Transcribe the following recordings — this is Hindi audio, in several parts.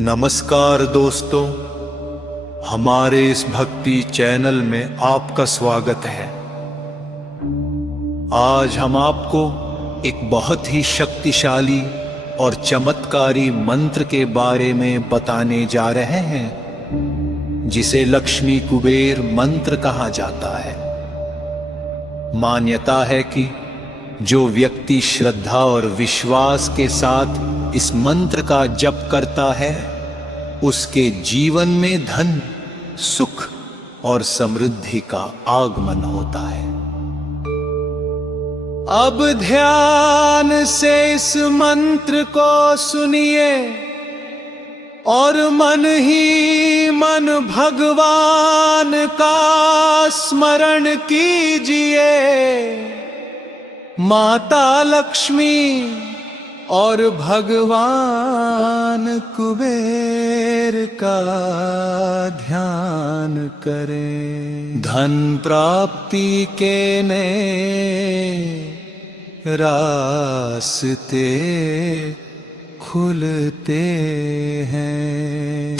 नमस्कार दोस्तों, हमारे इस भक्ति चैनल में आपका स्वागत है। आज हम आपको एक बहुत ही शक्तिशाली और चमत्कारी मंत्र के बारे में बताने जा रहे हैं, जिसे लक्ष्मी कुबेर मंत्र कहा जाता है। मान्यता है कि जो व्यक्ति श्रद्धा और विश्वास के साथ इस मंत्र का जप करता है, उसके जीवन में धन, सुख और समृद्धि का आगमन होता है। अब ध्यान से इस मंत्र को सुनिए और मन ही मन भगवान का स्मरण कीजिए। माता लक्ष्मी और भगवान कुबेर का ध्यान करें। धन प्राप्ति के नए रास्ते खुलते हैं।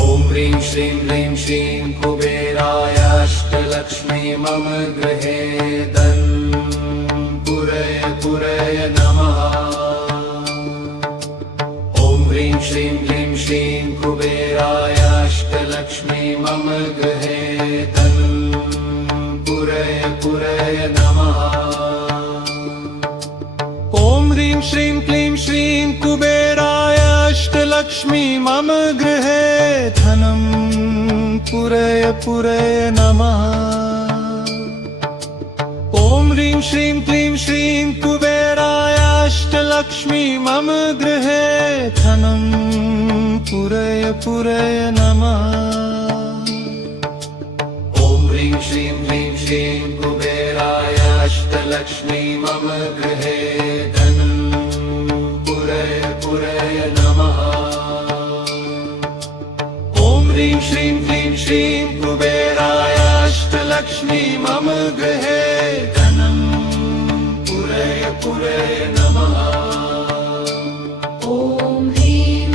ओम ह्रीं श्रीं ह्रीं श्रीं कुबेराय अष्टलक्ष्मी मम गृहे धनपुरय पुरय नमः। ओम ह्रीं श्रीं ह्रीं श्रीं कुबेराय अष्टलक्ष्मी मम गृहे धनपुरय पुरय नमः। ओम ह्रीं श्रीं क्लीं श्रीं कुबेराय अष्टलक्ष्मी मम गृहे धनं पुरय पुरय नमः। ओम ह्रीं श्रीं क्लीं श्रीं कुबेराय अष्टलक्ष्मी मम गृहे धनं पुरय पुरय नमः। ओम ह्रीं श्रीं क्लीं श्रीं कुबेराय अष्टलक्ष्मी मम गृहे धनं पुरय पुरय नमः। ओम ह्रीं श्रीं क्लीं श्रीं कुबेराय अष्टलक्ष्मी मम गृहे धनं पुरय पुरय नमः। ओम ह्रीं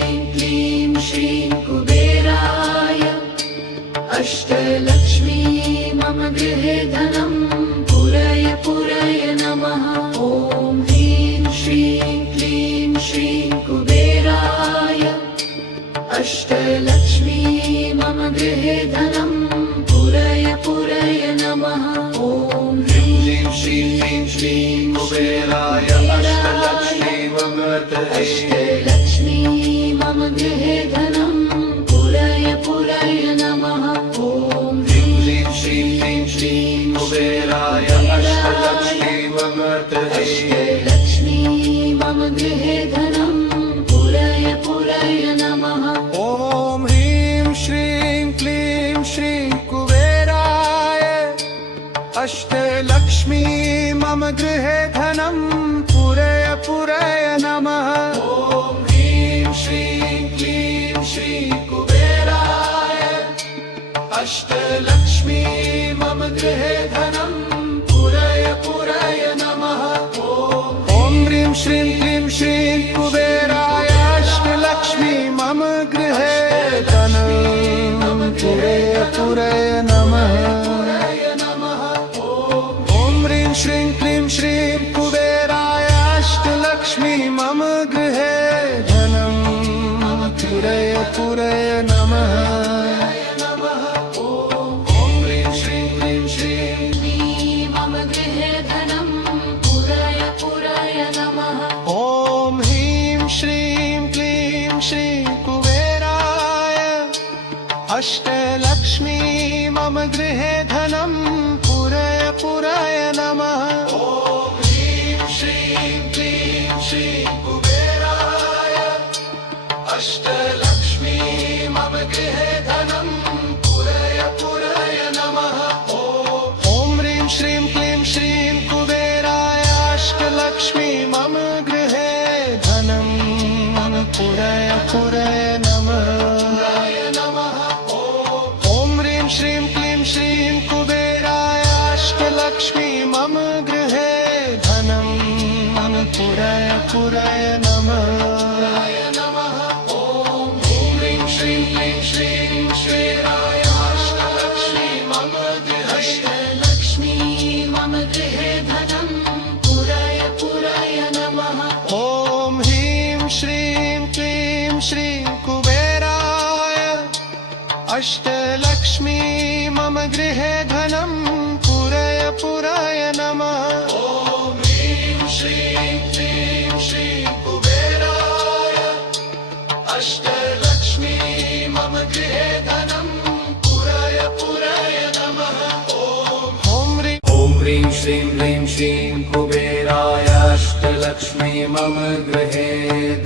श्रीं क्लीं श्रीं कुबेराय अष्टलक्ष्मी मम गृहे धनं पुरय पुरय नमः। ओम ह्रीं श्रीं क्लीं श्रीं कुबेराय अष्टलक्ष्मी मम गृहे धनं पुरय पुरय नमः। ओम ह्रीं श्रीं क्लीं श्रीं कुबेराय अष्टलक्ष्मी मम गृहे धनं पुरय पुरय नमः। ओम ह्रीं श्रीं क्लीं श्रीं कुबेराय अष्टलक्ष्मी मम गृहे धनं पुरय पुरय नमः। ओम ह्रीं श्रीं क्लीं श्रीं कुबेराय अष्टलक्ष्मी मम गृहे धनं पुरय पुरय नमः। ओम ह्रीं श्रीं क्लीं श्रीं कुबेराय अष्टलक्ष्मी मम गृहे धनं पुरय पुरय नमः। ओम ह्रीं श्रीं क्लीं श्रीं कुबेराय अष्टलक्ष्मी मम गृहे धनं पुरय पुरय नमः। ओम ह्रीं श्रीं क्लीं श्रीं कुबेराय अष्टलक्ष्मी मम गृहे धनं पुरय पुरय नमः। ओम ह्रीं श्रीं क्लीं श्रीं मम गृहे धनं पुरय पुरय नमः। ओम ह्रीं श्रीं क्लीं श्रीं कुबेराय अष्टलक्ष्मी मम गृहे धनं पुरय पुरय नमः। ओम ह्रीं श्रीं क्लीं श्रीं कुबेराय अष्टलक्ष्मी मम गृहे धनं पुरय पुरय नमः। ओम ह्रीं श्रीं क्लीं श्रीं कुबेराय अष्टलक्ष्मी मम गृहे धनं पुरय पुरय नमः। ओम ह्रीं श्रीं क्लीं श्रीं कुबेराय अष्टलक्ष्मी मम गृहे धनं पुरय पुरय नमः ॐ ह्रीं श्रीं क्लीं श्रीं श्रीराय अष्टलक्ष्मी मम गृहे लक्ष्मी मम गृहे धनं पुरय पुरय नमः ॐ ह्रीं श्रीं क्लीं श्रीं कुबेराय अष्टलक्ष्मी मम गृहे धनं पुरय पुरय नमः ॐ ह्रीं श्रीं क्लीं श्रीं कुबेराय अष्टलक्ष्मी मम गृहे धनं पुरय पुरय नमः ॐ ह्रीं श्रीं क्लीं श्रीं कुबेराय अष्टलक्ष्मी मम गृहे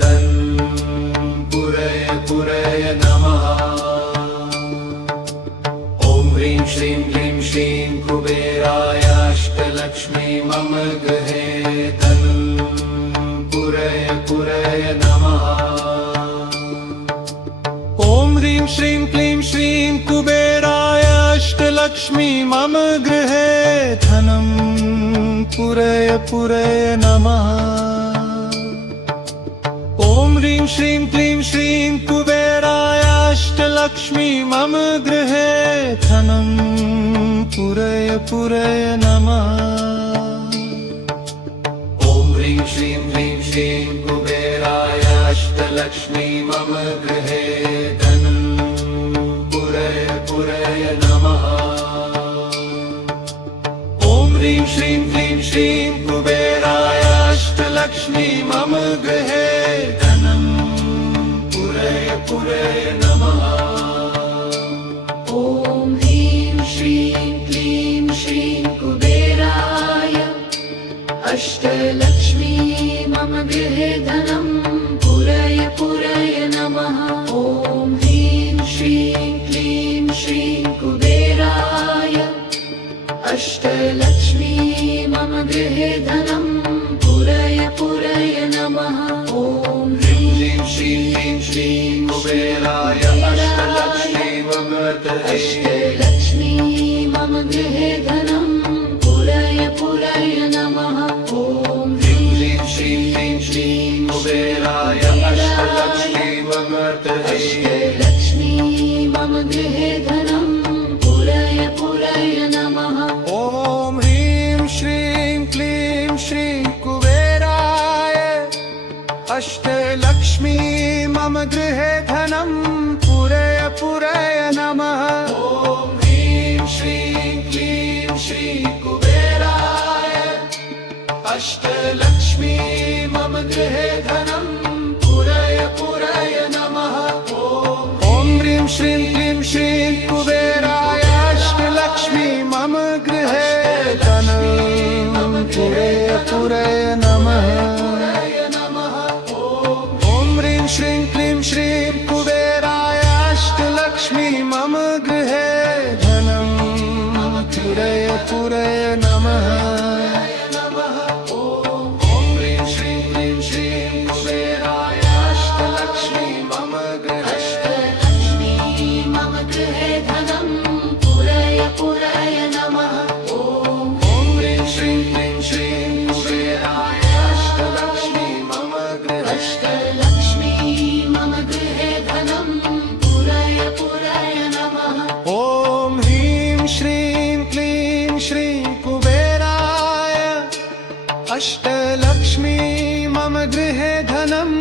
धनं पुरय पुरय नमः ॐ ह्रीं श्रीं क्लीं श्रीं कुबेराय अष्टलक्ष्मी मम गृहे धनं पुरय पुरय नमः ॐ ह्रीं श्रीं क्लीं श्रीं कुबेराय अष्टलक्ष्मी मम गृहे धनं पुरय पुरय नमः ॐ ह्रीं श्रीं क्लीं श्रीं कुबेराय अष्टलक्ष्मी मम गृहे धनं पुरय पुरय नमः ॐ ह्रीं श्रीं क्लीं श्रीं कुबेराय अष्टलक्ष्मी मम गृहे धनं पुरय पुरय नमः ॐ ह्रीं श्रीं क्लीं श्रीं कुबेराय अष्टलक्ष्मी मम गृहे धनं पुरय पुरय नमः ॐ ह्रीं श्रीं क्लीं श्रीं कुबेराय अष्टलक्ष्मी मम गृहे धनं पुरय पुरय नमः ॐ ह्रीं श्रीं क्लीं श्रीं कुबेराय अष्टलक्ष्मी मम गृहे धनं पुरय पुरय नमः ॐ ह्रीं श्रीं क्लीं श्रीं कुबेराय अष्टलक्ष्मी मम अष्टलक्ष्मी मम गृहे धनं पुरय पुरय नमः ॐ ह्रीं श्रीं क्लीं श्रीं कुबेराय अष्टलक्ष्मी मम अष्टलक्ष्मी मम गृहे धनं पुरय पुरय नमः ॐ ह्रीं श्रीं क्लीं श्रीं कुबेराय अष्टलक्ष्मी मम गृहे धनं पुरय पुरय नमः ॐ ह्रीं श्रीं क्लीं श्रीं कुबेराय अष्टलक्ष्मी मम गृहे धनं पुरय पुरय नमः ॐ ह्रीं श्रीं क्लीं श्रीं कुबेराय अष्टलक्ष्मी मम गृहे धनं पुरय पुरय नमः ॐ ह्रीं श्रीं क्लीं श्रीं कुबेराय अष्टलक्ष्मी मम गृहे धनं पुरय पुरय नमः ॐ ह्रीं श्रीं क्लीं श्रीं कुबेराय अष्टलक्ष्मी मम गृहे अष्टलक्ष्मी मम गृहे धनं पुरय पुरय नमः ॐ ह्रीं श्रीं क्लीं श्रीं कुबेराय अष्टलक्ष्मी मम गृहे अष्टलक्ष्मी मम गृहे धनं पुरय पुरय नमः ॐ ह्रीं श्रीं क्लीं श्रीं कुबेराय अष्टलक्ष्मी मम गृहे धनं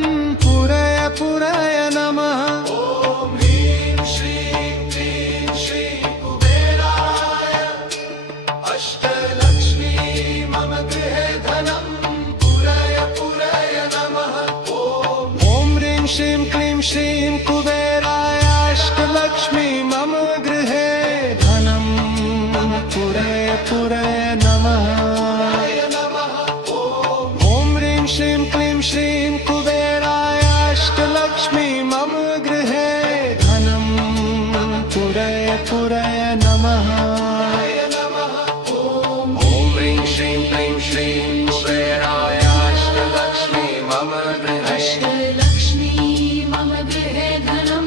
पुरय पुरय नमः ॐ ह्रीं श्रीं क्लीं श्रीं कुबेराय अष्टलक्ष्मी मम गृहे धनं पुरय पुरय नमः ॐ ह्रीं श्रीं क्लीं श्रीं कुबेराय अष्टलक्ष्मी मम गृहे धनं पुरय पुरय नमः ॐ ह्रीं श्रीं क्लीं श्रीं कुबेराय अष्टलक्ष्मी मम गृहे धनं पुरय पुरय नमः ॐ ह्रीं श्रीं क्लीं श्रीं कुबेराय अष्टलक्ष्मी मम गृहे अष्टलक्ष्मी मम गृहे धनं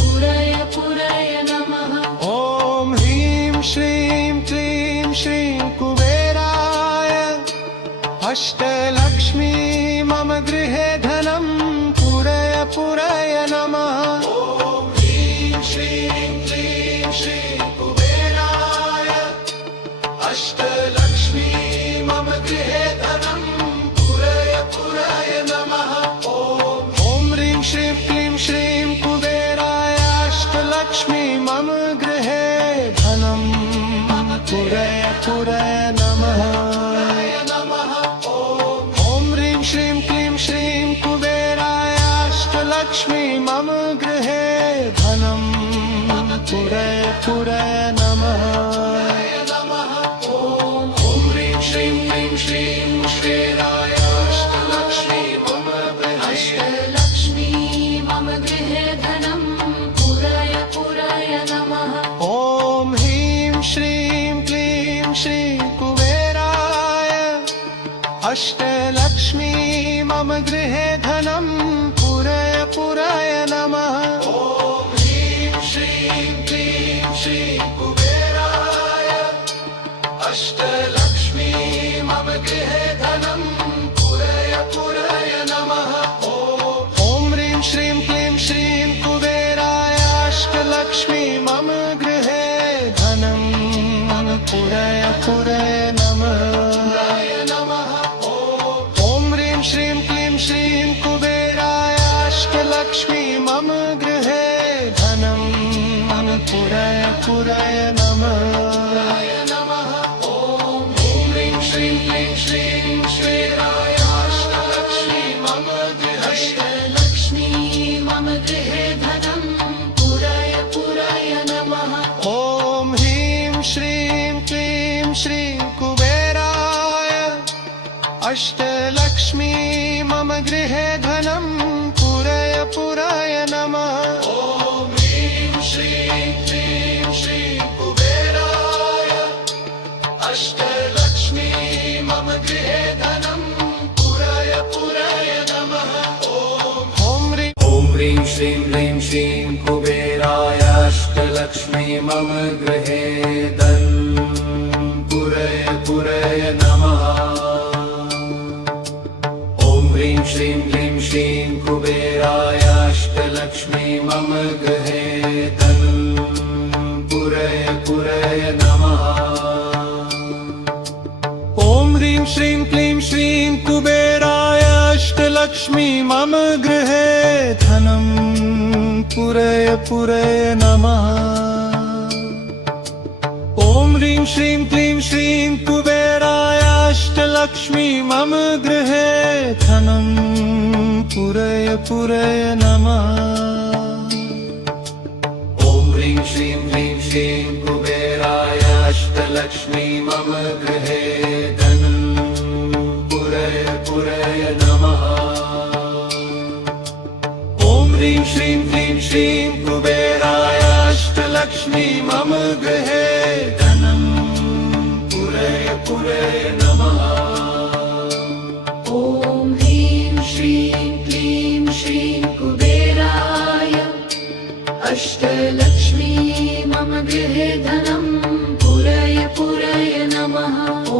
पुरय पुरय नमः ॐ ह्रीं श्रीं क्लीं श्रीं कुबेराय अष्टलक्ष्मी मम गृहे धनं पूरय पूरय नमः ॐ ह्रीं श्रीं क्लीं श्रीं कुबेराय अष्टलक्ष्मी मम गृहे धनं पूरय पूरय नमः ॐ ह्रीं श्रीं क्लीं श्रीं कुबेराय अष्टलक्ष्मी मम गृहे धनं पूरय पूरय नमः ॐ ह्रीं श्रीं क्लीं श्रीं कुबेराय अष्टलक्ष्मी मम गृहे धनं पूरय पूरय नमः ॐ ह्रीं श्रीं क्लीं श्रीं कुबेराय अष्टलक्ष्मी मम गृहे लक्ष्मी मम गृहे धनं पुरय पुरय नमः ॐ ह्रीं श्रीं क्लीं श्रीं कुबेराय अष्टलक्ष्मी मम गृहे धनं पूरय पूरय नमः ॐ ह्रीं श्रीं क्लीं श्रीं कुबेराय अष्टलक्ष्मी मम गृहे धनं पूरय पूरय नमः ॐ ह्रीं श्रीं क्लीं श्रीं कुबेराय अष्टलक्ष्मी मम गृहे धनं पूरय पूरय नमः ॐ ह्रीं श्रीं क्लीं श्रीं कुबेराय अष्टलक्ष्मी मम गृहे धनं पूरय पूरय नमः ॐ ह्रीं श्रीं क्लीं श्रीं कुबेराय अष्टलक्ष्मी मम गृहे लक्ष्मी मम गृहे धनं पुरय पुरय नमः ॐ ह्रीं श्रीं क्लीं श्रीं कुबेराय अष्टलक्ष्मी मम गृहे धनं पूरय पूरय नमः ॐ ह्रीं श्रीं क्लीं श्रीं कुबेराय अष्टलक्ष्मी मम गृहे धनं पूरय पूरय नमः ॐ ह्रीं ह्रीं श्रीं क्लीं श्रीं कुबेराय अष्टलक्ष्मी मम गृहे धनं पूरय पूरय नमः ॐ ह्रीं श्रीं क्लीं श्रीं कुबेराय अष्टलक्ष्मी मम गृहे धनं पूरय पूरय नमः ॐ ह्रीं श्रीं क्लीं श्रीं कुबेराय अष्टलक्ष्मी मम गृहे धनं पूरय पूरय नमः ॐ ह्रीं श्रीं क्लीं श्रीं कुबेराय अष्टलक्ष्मी मम गृहे धनं पूरय पूरय नमः ॐ ह्रीं श्रीं क्लीं श्रीं कुबेराय अष्टलक्ष्मी मम गृहे धनं पूरय पूरय नमः ॐ ह्रीं श्रीं क्लीं श्रीं कुबेराय अष्टलक्ष्मी मम गृहे धनं पूरय पूरय नमः ॐ ह्रीं श्रीं क्लीं श्रीं कुबेराय अष्टलक्ष्मी मम गृहे धनं पुरय पुरय नमः ॐ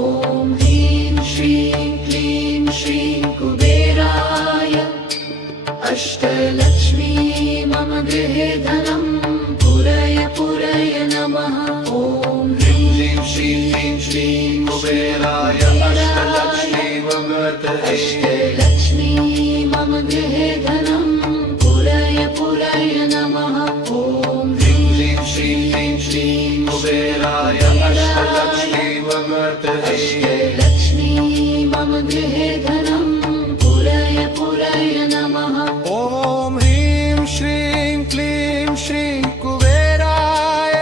ह्रीं श्रीं क्लीं श्रीं कुबेराय अष्टलक्ष्मी मम गृहे धनं पुरय पुरय नमः ॐ ह्रीं श्रीं क्लीं श्रीं कुबेराय अष्टलक्ष्मी मम गृहे अष्टलक्ष्मी मम गृहे धनं पुरय पुरय नमः ॐ ह्रीं श्रीं क्लीं श्रीं कुबेराय अष्टलक्ष्मी मम गृहे अष्टलक्ष्मी मम गृहे धनं पुरय पुरय नमः ॐ ह्रीं श्रीं क्लीं श्रीं कुबेराय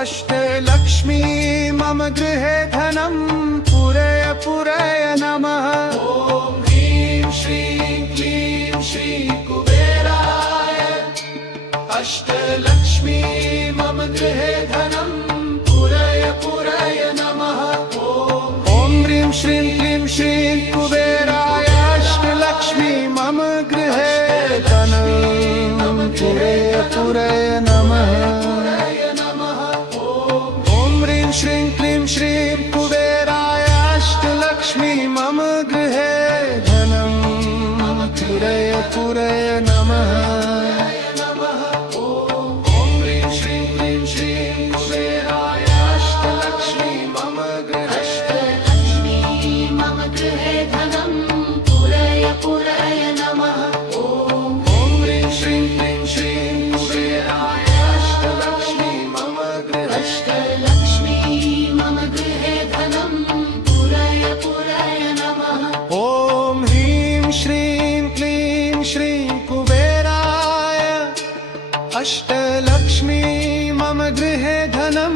अष्टलक्ष्मी मम गृहे धनं पूरय पूरय नमः ॐ ह्रीं श्रीं क्लीं श्रीं कुबेराय अष्टलक्ष्मी मम गृहे धनं पूरय पूरय नमः ॐ ह्रीं श्रीं क्लीं श्रीं कुबेराय अष्टलक्ष्मी मम गृहे धनं पूरय पूरय नमः ॐ ह्रीं श्रीं क्लीं श्रीं कुबेराय अष्टलक्ष्मी मम गृहे धनं गृहे धनं पुरय पुरय नमः ॐ ॐ ह्रीं श्रीं क्लीं श्रीं कुबेराय अष्टलक्ष्मी मम गृहे अष्टलक्ष्मी मम गृहे धनं पुरय पुरय नमः ॐ ह्रीं श्रीं क्लीं श्रीं कुबेराय अष्टलक्ष्मी मम गृहे धनं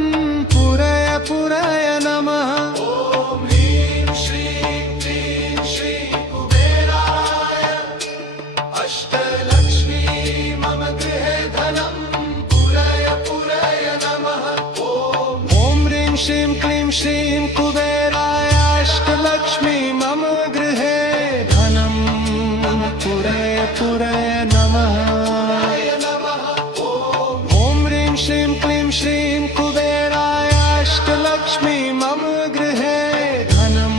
पुरय पुरय नमः ॐ ह्रीं श्रीं क्लीं श्रीं कुबेराय अष्टलक्ष्मी मम गृहे धनं पुरय पुरय नमः ॐ ह्रीं श्रीं क्लीं श्रीं कुबेराय अष्टलक्ष्मी मम गृहे धनं पुरय पुरय नमः ॐ ह्रीं श्रीं क्लीं श्रीं कुबेराय अष्टलक्ष्मी मम गृहे धनं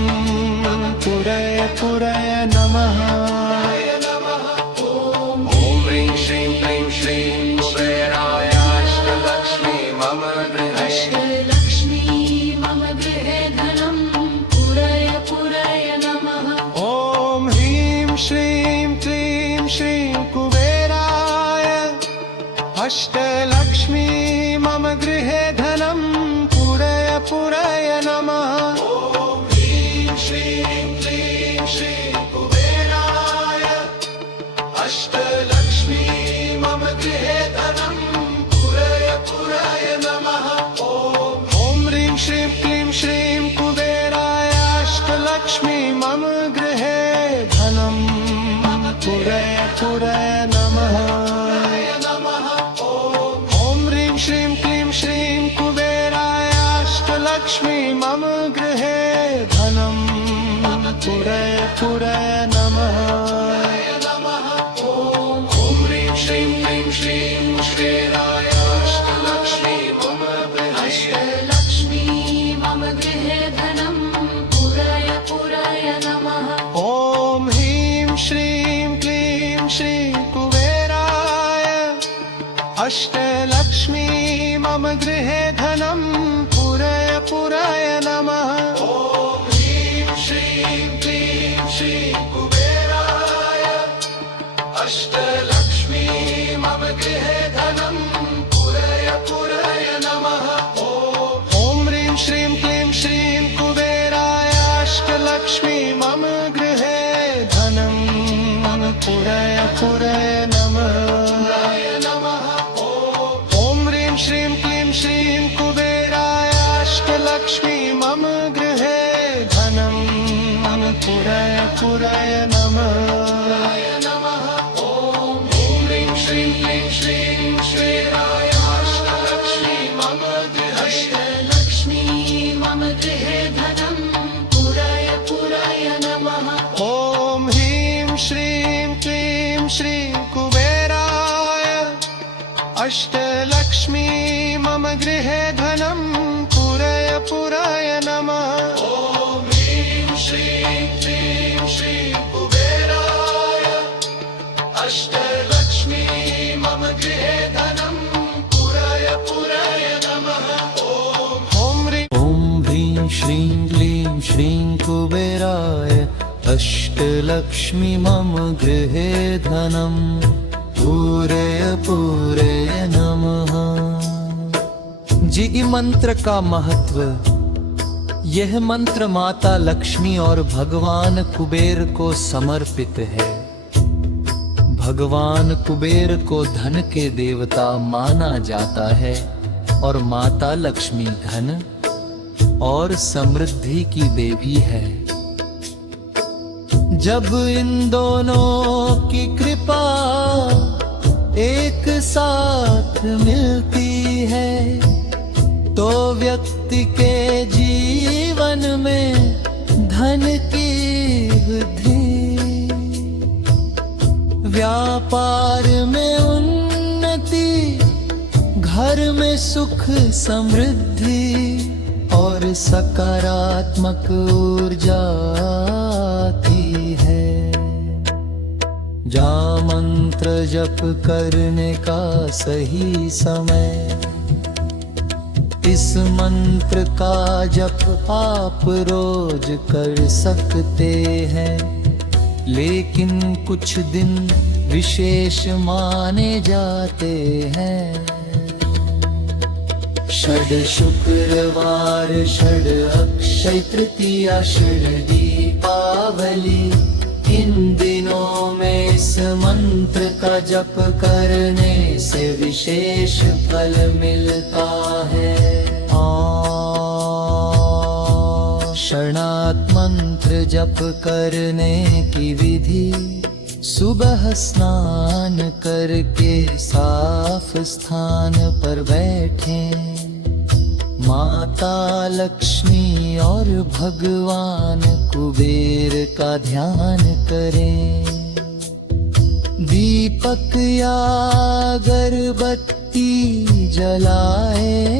पुरय पुरय नमः ॐ ह्रीं श्रीं क्लीं श्रीं कुबेराय अष्टलक्ष्मी मम गृहे अष्टलक्ष्मी मम गृहे धनं पुरय पुरय नमः ॐ ह्रीं श्रीं क्लीं श्रीं कुबेराय अष्टलक्ष्मी मम गृहे धनं पुरय पुरय नमः ॐ ह्रीं श्रीं क्लीं श्रीं कुबेराय अष्टलक्ष्मी मम गृहे धनं पुरय पुरय नमः ॐ ह्रीं श्रीं क्लीं श्रीं कुबेराय अष्टलक्ष्मी मम गृहे धनं पुरय पुरय नमः ॐ ह्रीं श्रीं क्लीं श्रीं कुबेराय अष्टलक्ष्मी मम गृहे धनं पुरय पुरय नमः ॐ ह्रीं श्रीं क्लीं श्रीं कुबेराय अष्टलक्ष्मी मम गृहे अष्टलक्ष्मी मम गृहे धनं पुरय पुरय नमः ॐ ह्रीं श्रीं क्लीं श्रीं कुबेराय अष्टलक्ष्मी मम गृहे धनं पुरय पुरय नमः ॐ ह्रीं श्रीं क्लीं श्रीं कुबेराय अष्टलक्ष्मी मम गृहे धनं पुरय पुरय नमः ॐ ह्रीं श्रीं क्लीं श्रीं कुबेराय अष्टलक्ष्मी मम गृहे धनं पुरय पुरय नमः ॐ ह्रीं श्रीं क्लीं श्रीं कुबेराय अष्टलक्ष्मी मम गृहे धनं पुरय पुरय नमः ॐ ह्रीं श्रीं क्लीं श्रीं कुबेराय अष्टलक्ष्मी मम गृहे अष्टलक्ष्मी मम गृहे धनं पुरय पुरय नमः ॐ ह्रीं श्रीं क्लीं श्रीं कुबेराय अष्टलक्ष्मी मम गृहे धनं पुरय पुरय नमः ॐ ह्रीं श्रीं क्लीं श्रीं कुबेराय अष्टलक्ष्मी मम गृहे धनं पुरय पुरय नमः ॐ ह्रीं श्रीं क्लीं श्रीं कुबेराय अष्टलक्ष्मी मम गृहे धनं पुरय पुरय नमः। जी मंत्र का महत्व। यह मंत्र माता लक्ष्मी और भगवान कुबेर को समर्पित है। भगवान कुबेर को धन के देवता माना जाता है और माता लक्ष्मी धन और समृद्धि की देवी है। जब इन दोनों की कृपा एक साथ मिलती है तो व्यक्ति के जीवन में धन की वृद्धि, व्यापार में उन्नति, घर में सुख समृद्धि और सकारात्मक ऊर्जा आती है। जा मंत्र जप करने का सही समय इस मंत्र का जप आप रोज कर सकते हैं, लेकिन कुछ दिन विशेष माने जाते हैं। षड शुक्रवार, षड अक्षय तृतीया, षड दीपावली, इन दिनों में इस मंत्र का जप करने से विशेष फल मिलता है। शरणागत मंत्र जप करने की विधि, सुबह स्नान करके साफ स्थान पर बैठें, माता लक्ष्मी और भगवान कुबेर का ध्यान करें। दीपक या अगरबत्ती जलाएं।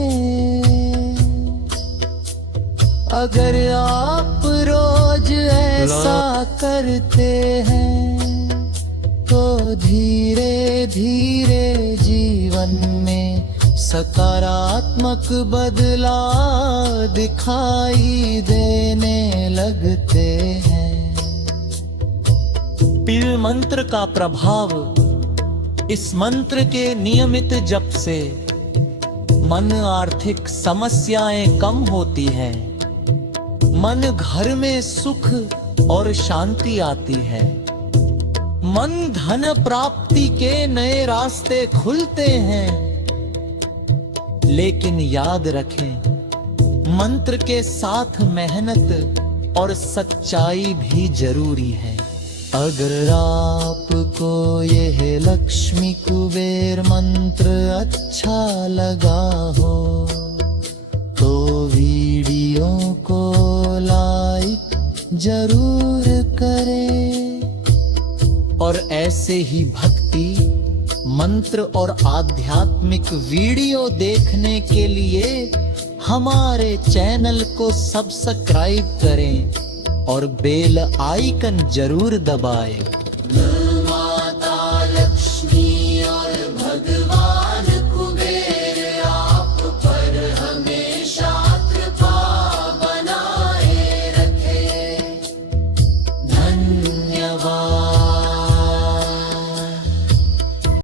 अगर आप रोज ऐसा करते हैं तो धीरे धीरे जीवन में सकारात्मक बदलाव दिखाई देने लगते हैं। पिल मंत्र का प्रभाव। इस मंत्र के नियमित जप से मन आर्थिक समस्याएं कम होती हैं, मन घर में सुख और शांति आती है, मन धन प्राप्ति के नए रास्ते खुलते हैं। लेकिन याद रखें, मंत्र के साथ मेहनत और सच्चाई भी जरूरी है। अगर आपको यह लक्ष्मी कुबेर मंत्र अच्छा लगा हो तो वीडियो को लाइक जरूर करें। और ऐसे ही भक्ति, मंत्र और आध्यात्मिक वीडियो देखने के लिए हमारे चैनल को सब्सक्राइब करें और बेल आइकन जरूर दबाएं।